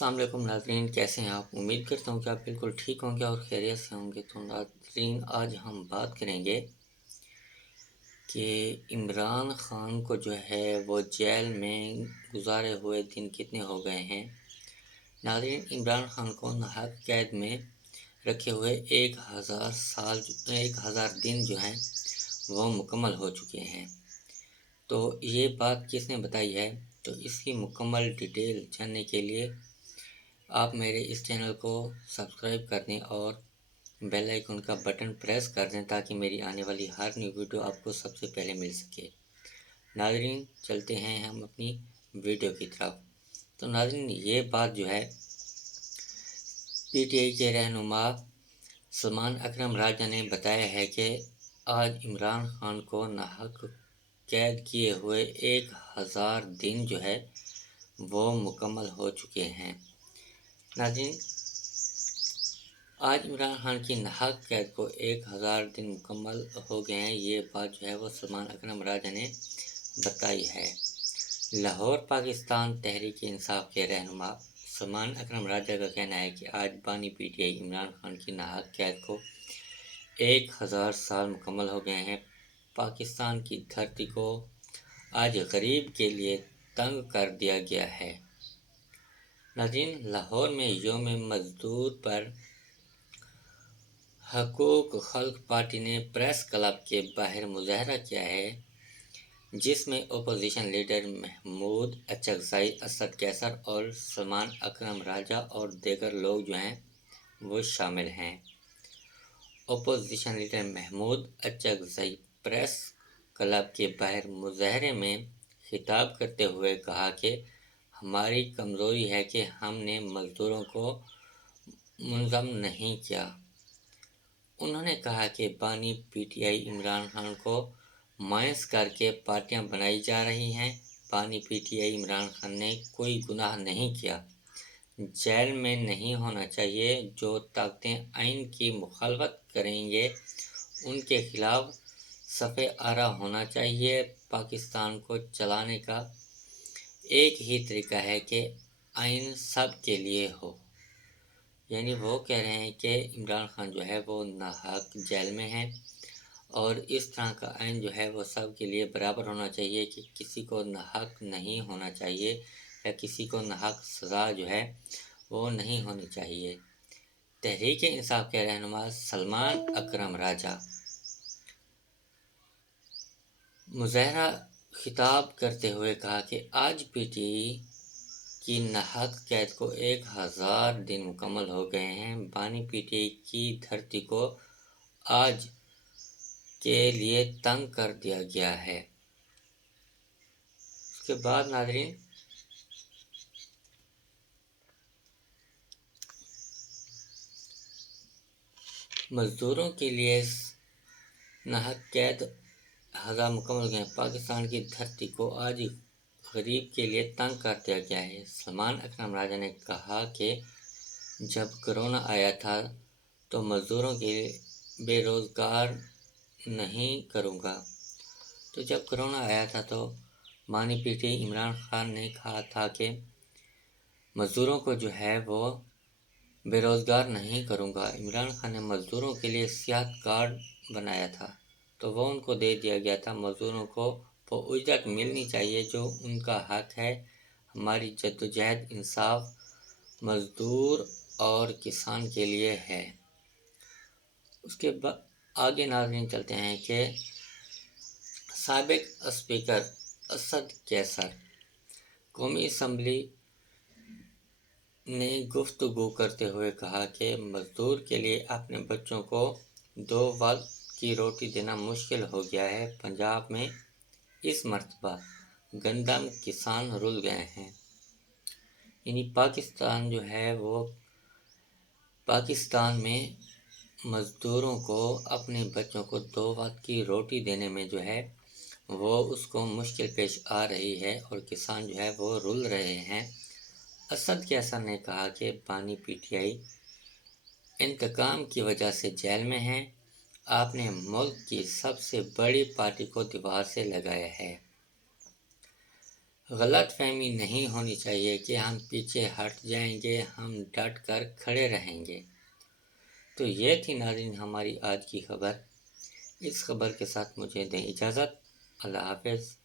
السلام علیکم ناظرین، کیسے ہیں آپ؟ امید کرتا ہوں کہ آپ بالکل ٹھیک ہوں گے اور خیریت سے ہوں گے۔ تو ناظرین، آج ہم بات کریں گے کہ عمران خان کو جو ہے وہ جیل میں گزارے ہوئے دن کتنے ہو گئے ہیں۔ ناظرین، عمران خان کو ناحق قید میں رکھے ہوئے 1000 دن جو ہیں وہ مکمل ہو چکے ہیں۔ تو یہ بات کس نے بتائی ہے؟ تو اس کی مکمل ڈیٹیل جاننے کے لیے آپ میرے اس چینل کو سبسکرائب کر دیں اور بیل آئیکن کا بٹن پریس کر دیں تاکہ میری آنے والی ہر نیو ویڈیو آپ کو سب سے پہلے مل سکے۔ ناظرین، چلتے ہیں ہم اپنی ویڈیو کی طرف۔ تو ناظرین، یہ بات جو ہے پی ٹی آئی کے رہنما سلمان اکرم راجہ نے بتایا ہے کہ آج عمران خان کو ناحق قید کیے ہوئے 1000 دن جو ہے وہ مکمل ہو چکے ہیں۔ ناظرین، آج عمران خان کی ناحق قید کو 1000 دن مکمل ہو گئے ہیں۔ یہ بات جو ہے وہ سلمان اکرم راجہ نے بتائی ہے۔ لاہور پاکستان تحریک انصاف کے رہنما سلمان اکرم راجہ کا کہنا ہے کہ آج بانی P T I Imran Khan کی ناحق قید کو 1000 سال مکمل ہو گئے ہیں۔ پاکستان کی دھرتی کو آج غریب کے لیے تنگ کر دیا گیا ہے۔ ناظرین، لاہور میں یوم مزدور پر حقوق خلق پارٹی نے پریس کلب کے باہر مظاہرہ کیا ہے، جس میں اپوزیشن لیڈر محمود اچکزئی، اسد کیسر اور سلمان اکرم راجہ اور دیگر لوگ جو ہیں وہ شامل ہیں۔ Opposition leader Mahmood Achakzai press club کے باہر مظاہرے میں خطاب کرتے ہوئے کہا کہ ہماری کمزوری ہے کہ ہم نے مزدوروں کو منظم نہیں کیا۔ انہوں نے کہا کہ بانی P T I Imran Khan کو مایوس کر کے پارٹیاں بنائی جا رہی ہیں۔ بانی P T I Imran Khan نے کوئی گناہ نہیں کیا، جیل میں نہیں ہونا چاہیے۔ جو طاقتیں آئین کی مخالفت کریں گے ان کے خلاف صف آرا ہونا چاہیے۔ پاکستان کو چلانے کا ایک ہی طریقہ ہے کہ آئین سب کے لیے ہو۔ یعنی وہ کہہ رہے ہیں کہ عمران خان جو ہے وہ ناحق جیل میں ہے اور اس طرح کا آئین جو ہے وہ سب کے لیے برابر ہونا چاہیے کہ کسی کو ناحق نہیں ہونا چاہیے یا کسی کو ناحق سزا جو ہے وہ نہیں ہونی چاہیے۔ تحریک انصاف کے رہنما سلمان اکرم راجہ مظاہرہ خطاب کرتے ہوئے کہا کہ آج پی ٹی آئی کی ناحق قید کو 1000 دن مکمل ہو گئے ہیں۔ بانی پی ٹی آئی کی دھرتی کو آج کے لیے تنگ کر دیا گیا ہے۔ اس کے بعد ناظرین، مزدوروں کے لیے ناحق قید 1000 مکمل ہو گئے ہیں۔ پاکستان کی دھرتی کو آج غریب کے لیے تنگ کر دیا گیا ہے۔ سلمان اکرم راجہ نے کہا کہ جب کرونا آیا تھا تو مزدوروں کے بے روزگار نہیں کروں گا۔ تو جب کرونا آیا تھا تو بانی P T I Imran Khan نے کہا تھا کہ مزدوروں کو جو ہے وہ بے روزگار نہیں کروں گا۔ عمران خان نے مزدوروں کے لیے صحت کارڈ بنایا تھا تو وہ ان کو دے دیا گیا تھا۔ مزدوروں کو وہ اجرت ملنی چاہیے جو ان کا حق ہے۔ ہماری جدوجہد انصاف مزدور اور کسان کے لیے ہے۔ اس کے بعد آگے ناظرین چلتے ہیں کہ سابق اسپیکر اسد کیسر قومی اسمبلی نے گفتگو کرتے ہوئے کہا کہ مزدور کے لیے اپنے بچوں کو 2 وقت کی روٹی دینا مشکل ہو گیا ہے۔ پنجاب میں اس مرتبہ گندم کسان رل گئے ہیں۔ یعنی پاکستان میں مزدوروں کو اپنے بچوں کو 2 وقت کی روٹی دینے میں جو ہے وہ اس کو مشکل پیش آ رہی ہے اور کسان جو ہے وہ رل رہے ہیں۔ اسد کیسر نے کہا کہ بانی پی ٹی آئی انتقام کی وجہ سے جیل میں ہے۔ آپ نے ملک کی سب سے بڑی پارٹی کو دیوار سے لگایا ہے۔ غلط فہمی نہیں ہونی چاہیے کہ ہم پیچھے ہٹ جائیں گے، ہم ڈٹ کر کھڑے رہیں گے۔ تو یہ تھی ناظرین ہماری آج کی خبر۔ اس خبر کے ساتھ مجھے دیں اجازت۔ اللہ حافظ۔